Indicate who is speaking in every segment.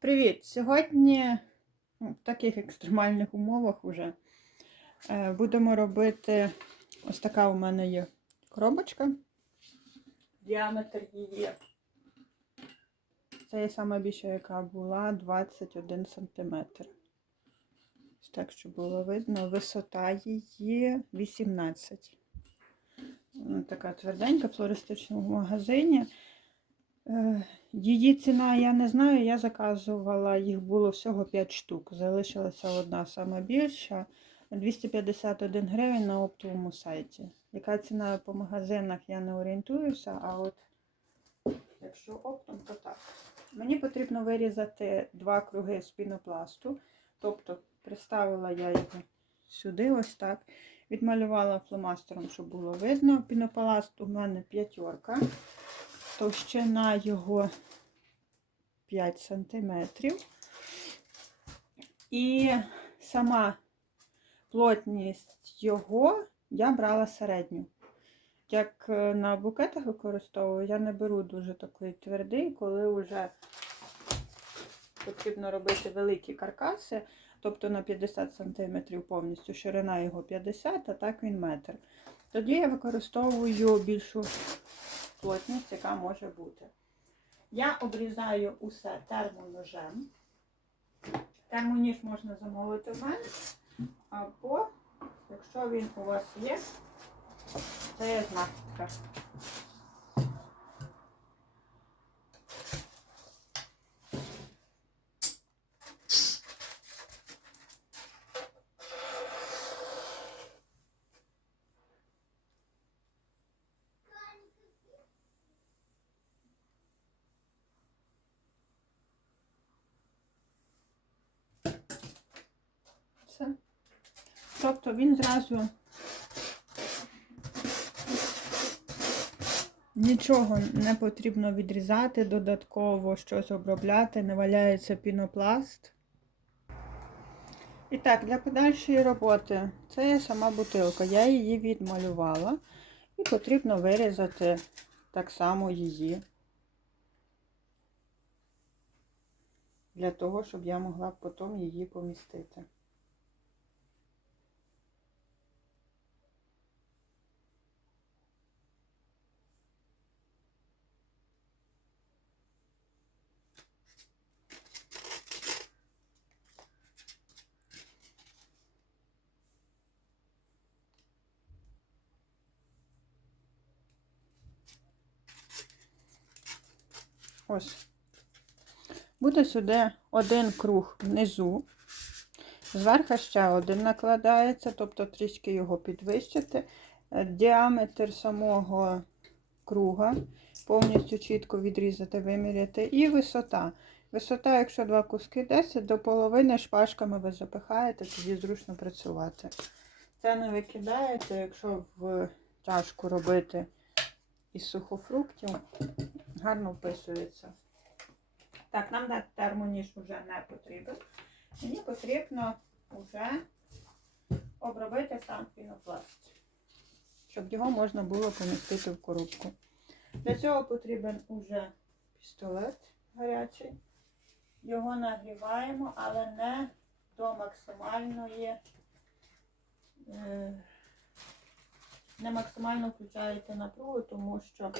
Speaker 1: Привіт! Сьогодні ну, в таких екстремальних умовах вже е, будемо робити ось така у мене є коробочка. Діаметр її. Це є сама більша, яка була 21 см. Ось так, щоб було видно. Висота її 18 Вона Така тверденька в флористичному магазині. Е, Її ціна я не знаю, я заказувала, їх було всього 5 штук. Залишилася одна сама більша. 251 гривень на оптовому сайті. Яка ціна по магазинах, я не орієнтуюся, а от якщо оптом, то так. Мені потрібно вирізати два круги з пінопласту. Тобто приставила я його сюди, ось так. Відмалювала фломастером, щоб було видно. Пінопласт у мене п'ятерка. Товщина його 5 см. І сама плотність його я брала середню. Як е, на букетах використовую, я не беру дуже такий твердий, коли вже потрібно робити великі каркаси, тобто на 50 см повністю ширина його 50, а так він метр. Тоді я використовую більшу плотність, яка може бути. Я обрізаю усе термоножем. Термоніж можна замовити в мене, або, якщо він у вас є, це є знахідка. Все. Тобто він зразу нічого не потрібно відрізати, додатково щось обробляти, не валяється пінопласт. І так, для подальшої роботи це є сама бутилка. Я її відмалювала і потрібно вирізати так само її. Для того, щоб я могла потім її помістити. Ось. Буде сюди один круг внизу. Зверху ще один накладається, тобто трішки його підвищити. Е, Діаметр самого круга повністю чітко відрізати, виміряти. І висота. Висота, якщо два куски 10, до половини шпажками ви запихаєте, тоді зручно працювати. Це не викидаєте, якщо в чашку робити із сухофруктів, гарно вписується. Так, нам термоніж вже не потрібен. Мені потрібно вже обробити сам пінопласт, щоб його можна було помістити в коробку. Для цього потрібен уже пістолет гарячий. Його нагріваємо, але не до максимальної, е, не максимально включаєте напругу, тому що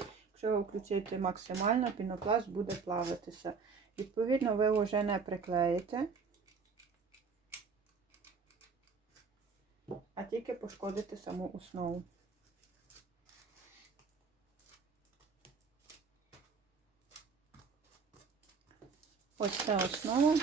Speaker 1: якщо ви включите максимально, пінопласт буде плавитися. Відповідно, ви вже не приклеїте, а тільки пошкодите саму основу. Ось це основа.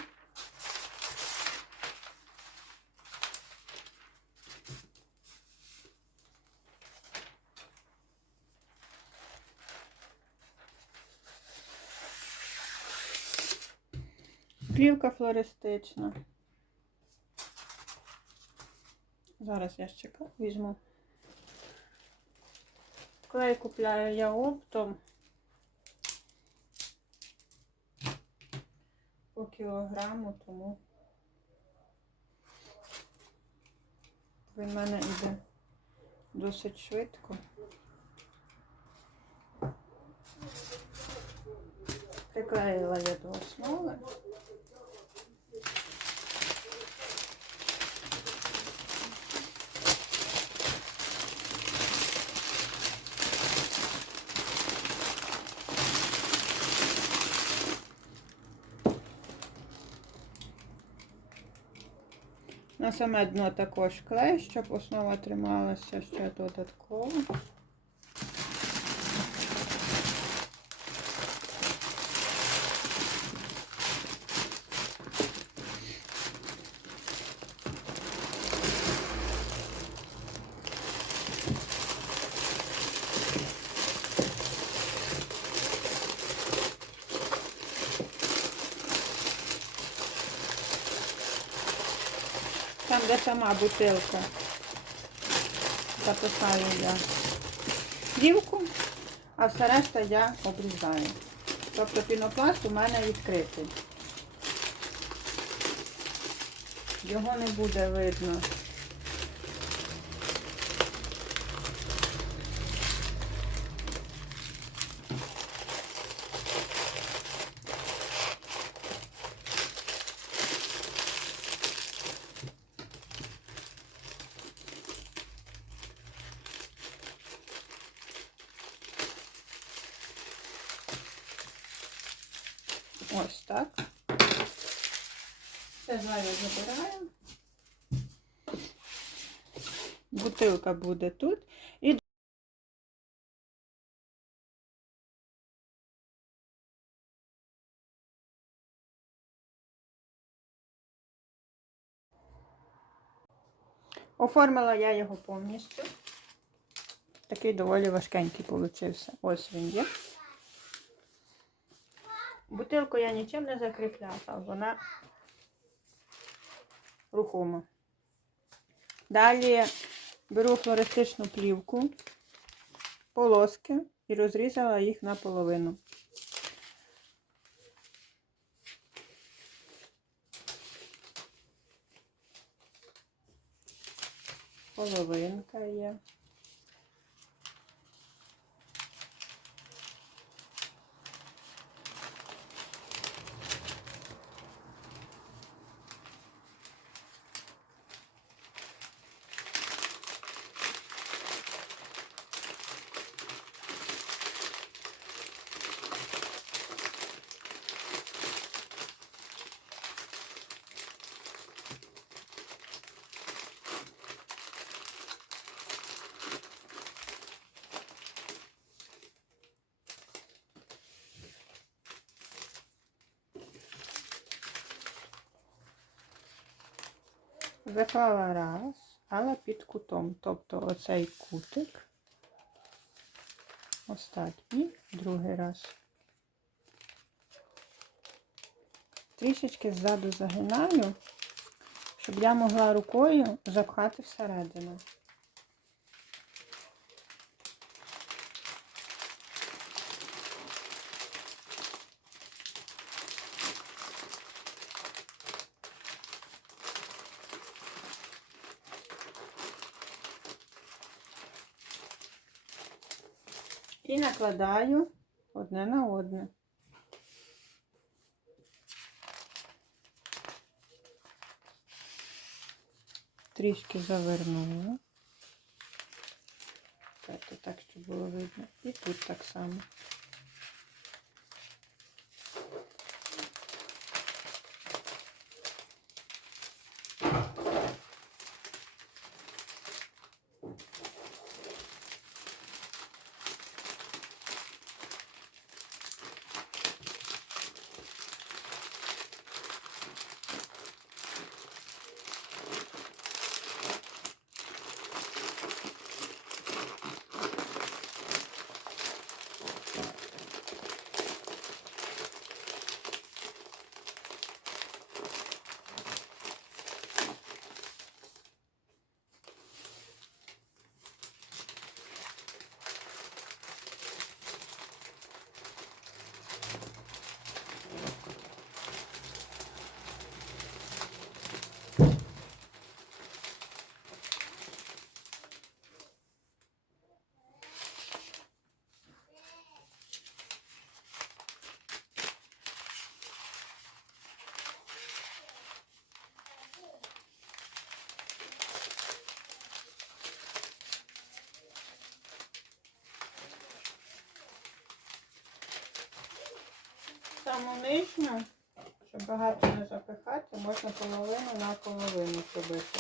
Speaker 1: Плівка флористична. Зараз я ще візьму. Клей купляю я оптом по кілограму, тому він в мене йде досить швидко. Приклеїла я до основи. На саме дно також клей, щоб основа трималася ще додатково. Там, де сама бутилка. Записаю я дівку, а все решта я обрізаю. Тобто пінопласт у мене відкритий. Його не буде видно. Ось так. Це зараз забираємо. Бутилка буде тут. І оформила я його повністю. Такий доволі важкенький получився. Ось він є. Бутилку я нічим не закріпляла, вона рухома. Далі беру флористичну плівку, полоски і розрізала їх наполовину. Половинка є. Виклала раз, але під кутом. Тобто оцей кутик. Ось так. І другий раз. Трішечки ззаду загинаю, щоб я могла рукою запхати всередину. І накладаю одне на одне. Трішки завернула. Тобто так, щоб було видно. І тут так само. Саму нижню, Щоб багато не запихати, можна половину на половину зробити.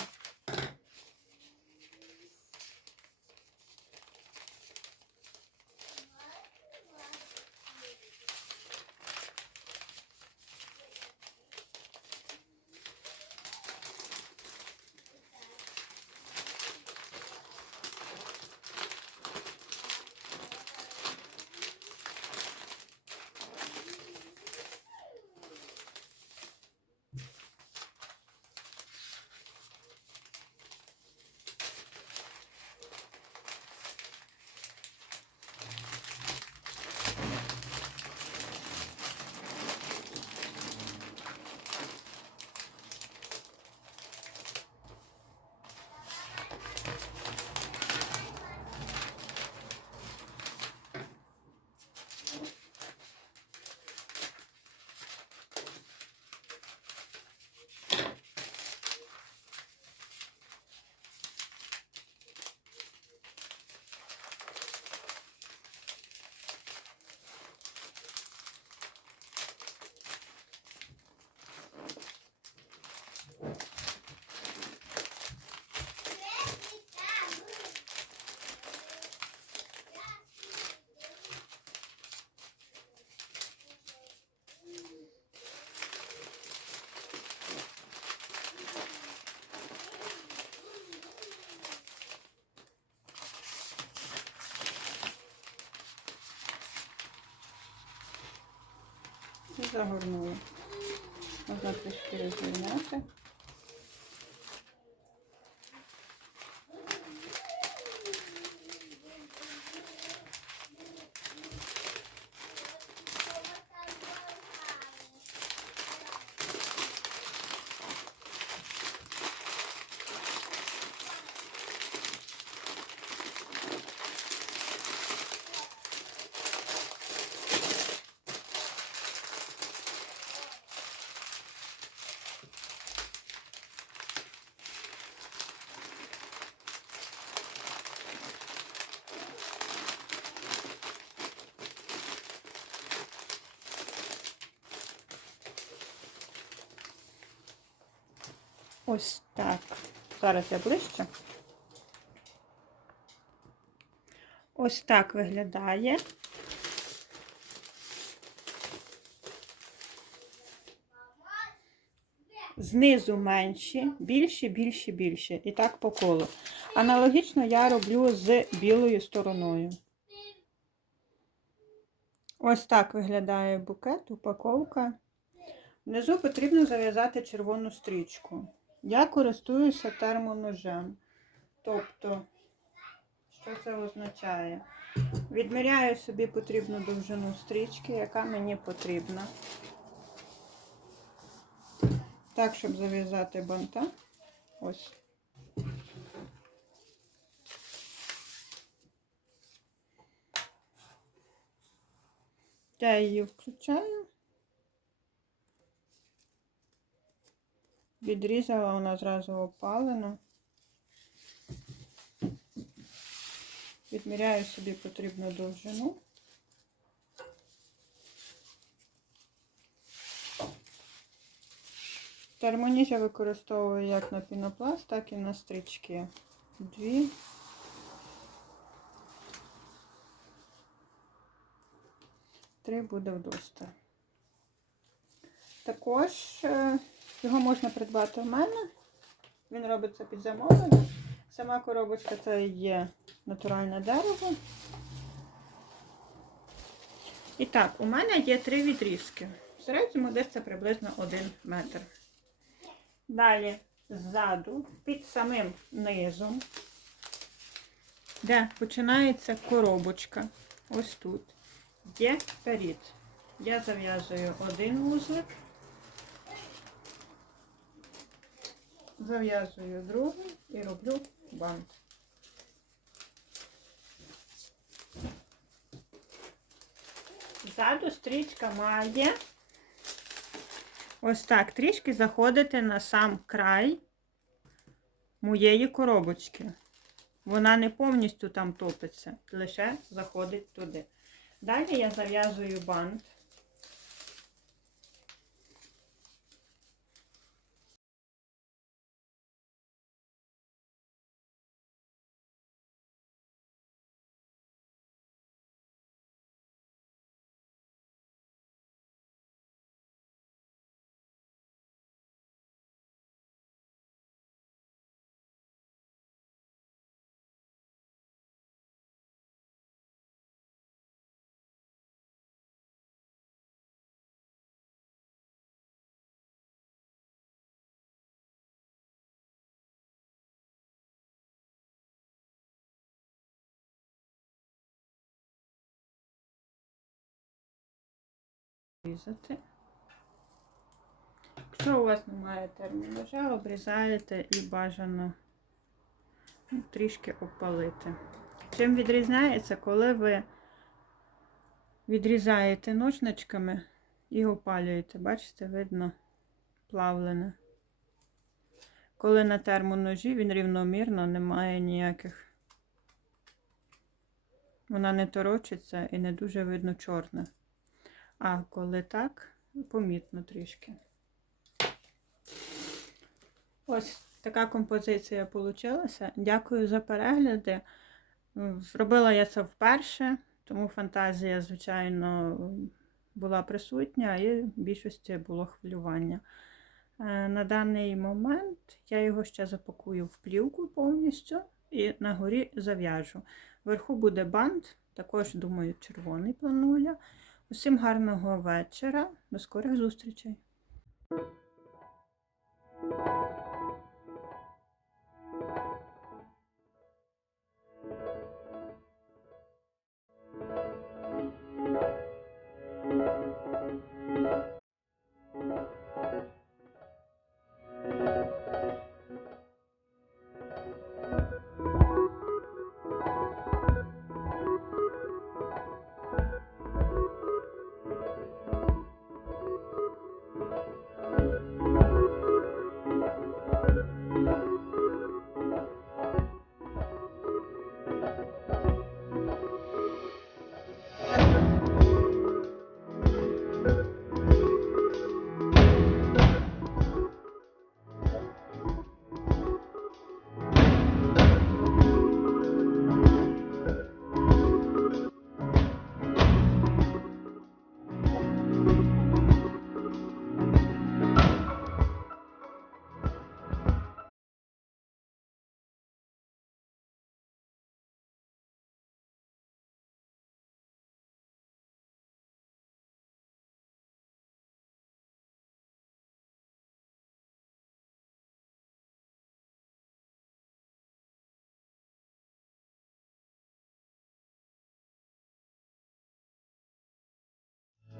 Speaker 1: І загорнули. Можна трішки розрівняти. Ось так. Зараз я ближче. Ось так виглядає. Знизу менші, більші, більші, більші. І так по колу. Аналогічно я роблю з білою стороною. Ось так виглядає букет, упаковка. Внизу потрібно зав'язати червону стрічку. Я користуюся термоножем. Тобто, що це означає? Відміряю собі потрібну довжину стрічки, яка мені потрібна. Так, щоб зав'язати банта. Ось. Я її включаю. Відрізала, вона зразу опалена. Відміряю собі потрібну довжину. Термоніж я використовую як на пінопласт, так і на стрічки. Дві. Три буде вдосталь. Також е, його можна придбати в мене. Він робиться під замовлення. Сама коробочка це є натуральне дерево. І так, у мене є три відрізки. В середньому десь це приблизно 1 метр. Далі ззаду, під самим низом, де починається коробочка, ось тут, є перід. Я зав'язую один вузлик, зав'язую другий і роблю бант. Ззаду стрічка має ось так трішки заходити на сам край моєї коробочки. Вона не повністю там топиться, лише заходить туди. Далі я зав'язую бант. Різати. Якщо у вас немає термоножа, обрізаєте і бажано ну, трішки опалити. Чим відрізняється, коли ви відрізаєте ножничками і опалюєте. Бачите, видно плавлене. Коли на термоножі він рівномірно немає ніяких. Вона не торочиться і не дуже видно чорне. А коли так, помітно трішки. Ось така композиція вийшла. Дякую за перегляди. Зробила я це вперше, тому фантазія, звичайно, була присутня і в більшості було хвилювання. Е, На даний момент я його ще запакую в плівку повністю і на горі зав'яжу. Вверху буде бант, також, думаю, червоний планую. Усім гарного вечора. До скорих зустрічей!